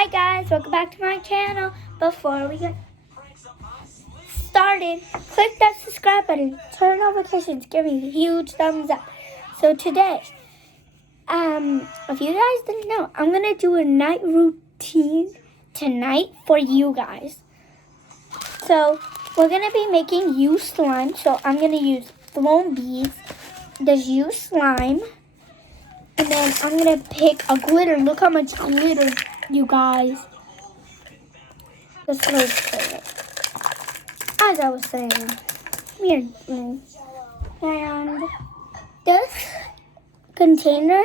Hi guys, welcome back to my channel. Before we get started, click that subscribe button, turn on notifications, give me a huge thumbs up. So today, if you guys didn't know, I'm gonna do a night routine tonight for you guys. So we're gonna be making you slime. So I'm gonna use blown beads, there's you slime, and then I'm gonna pick a glitter. Look how much glitter, you guys. The slow play. As I was saying, weird thing. And this container,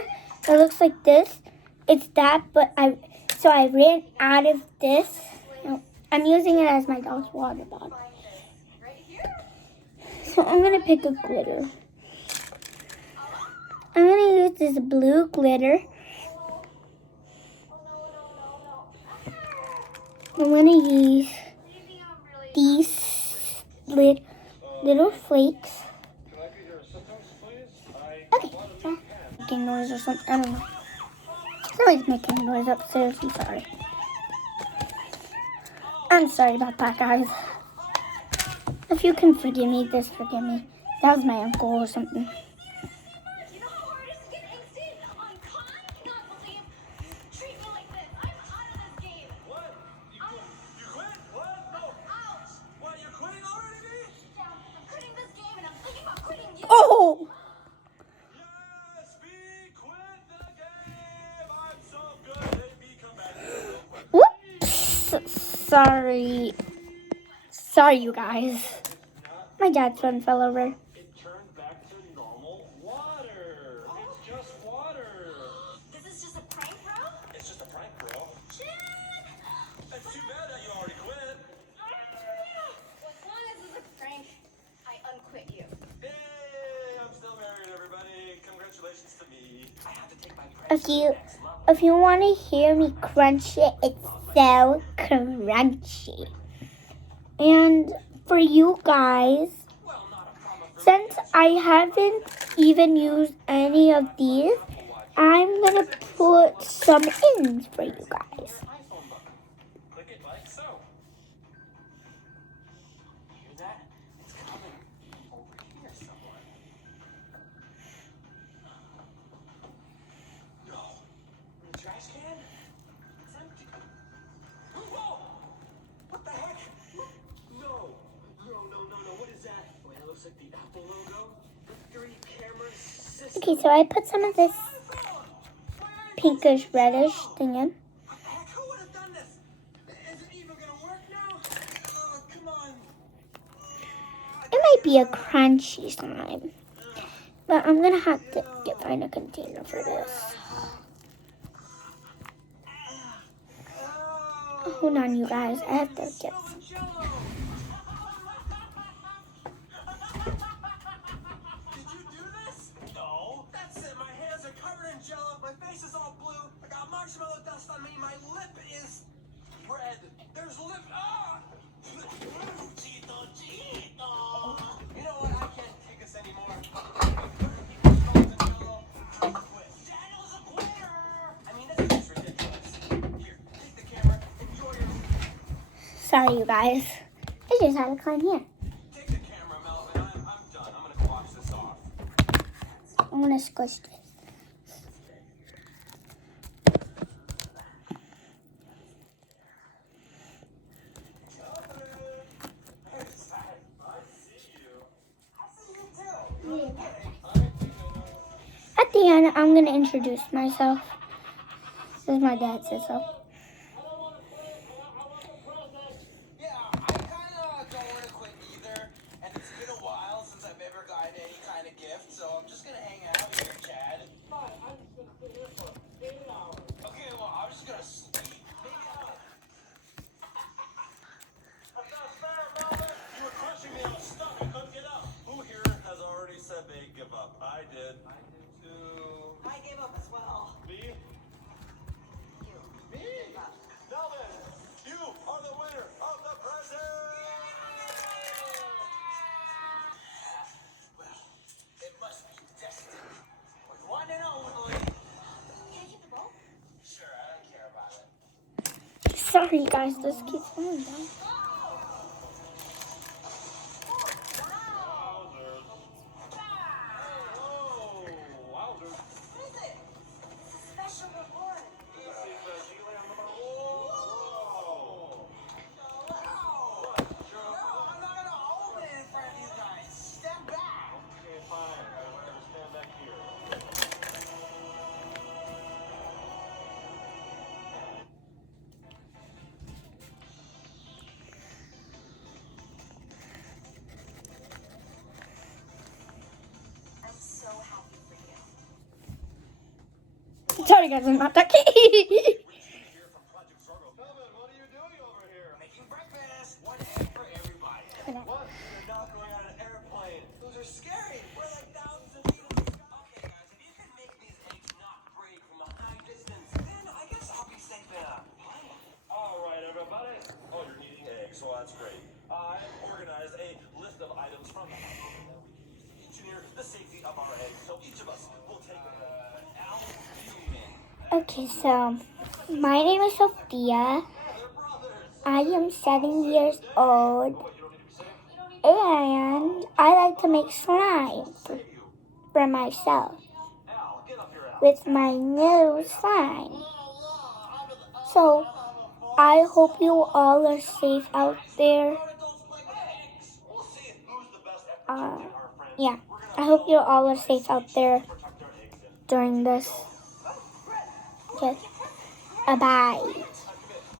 it looks like this. It's that, but I ran out of this. I'm using it as my dog's water bottle. So I'm gonna pick a glitter. I'm gonna use this blue glitter. I'm gonna use these little flakes. Okay. Making noise or something. I don't know. Somebody's making noise upstairs. I'm sorry. I'm sorry about that, guys. If you can forgive me, just forgive me. That was my uncle or something. Oh! Whoops! Sorry. Sorry, you guys. My dad's phone fell over. It turned back to normal water. It's just water. This is just a prank, bro? It's just a prank, bro. Chad! It's too bad that you already quit. Well, as long as it's a prank, I unquit you. Hey, I'm still married, everybody. Congratulations to me. I have to take my prank If to the you next level. want to hear me crunch it, it's so crunchy. And for you guys, Well, not a problem for since I haven't even used any of these, I'm gonna put some in for you guys. iPhone button. Click it like so. Hear that? It's coming over here somewhere. No. In the trash can? It's empty. Whoa! What the heck? No. What is that? Wait, it looks like the Apple logo. The 3 cameras system. Okay, so I put some of this pinkish reddish thing in. What the heck? Who would have done this? Is it even gonna work now? Come on. It might be a crunchy slime, but I'm gonna have to find a container for this. Hold on, you guys. I have to get. Did you do this? No. That's it. My hands are covered in jello. My face is all blue. I got marshmallow dust on me. My lip is red. There's lip. Ah! Cheeto, Cheeto. You know what? I can't take this anymore. Daniel's a quitter. I mean, this is ridiculous. Here, take the camera. Enjoy your. Sorry, you guys. I just had to climb here. Take the camera, Melvin. I'm done. I'm gonna wash this off. I'm gonna squish this. At the end, I'm gonna introduce myself. This is my dad says so. Yeah, I kind of don't want to quit either, and it's been a while since I've ever gotten any kind of gift, so I'm just gonna hang out here, Chad. Fine, I'm just gonna sit here for 8 hours. Okay, well, I'm just gonna sleep. That's not fair, Melvin. You were crushing me. I was stuck. I couldn't get up. Who here has already said they give up? I did. I did too. I gave up as well. Me? You. Me? Melvin, you are the winner of the present! Well, it must be destiny. With one Sorry, guys, this keeps going down. Special reward. I'm so happy for you. Sorry, guys, I'm not talking. Making breakfast. One egg for everybody. What? They're not going on an airplane. Those are scary. We're like thousands of feet. Okay, guys, if you can make these eggs not break from a high distance, then I guess I'll be safe in a plane. All right, everybody. Oh, you're eating eggs, so that's great. I organized a list of items from the house that we can use to engineer the safety of our eggs. So each of us will take albumin. Okay, so my name is Sophia. They're brothers. I am 7 years old, and I like to make slime for myself Al, get up here, Al. with my new slime. So I hope you all are safe out there. We'll see who's the best at Uh, protecting our friends. yeah, I hope you all are safe out there Protect our eggs. during this. Okay, bye.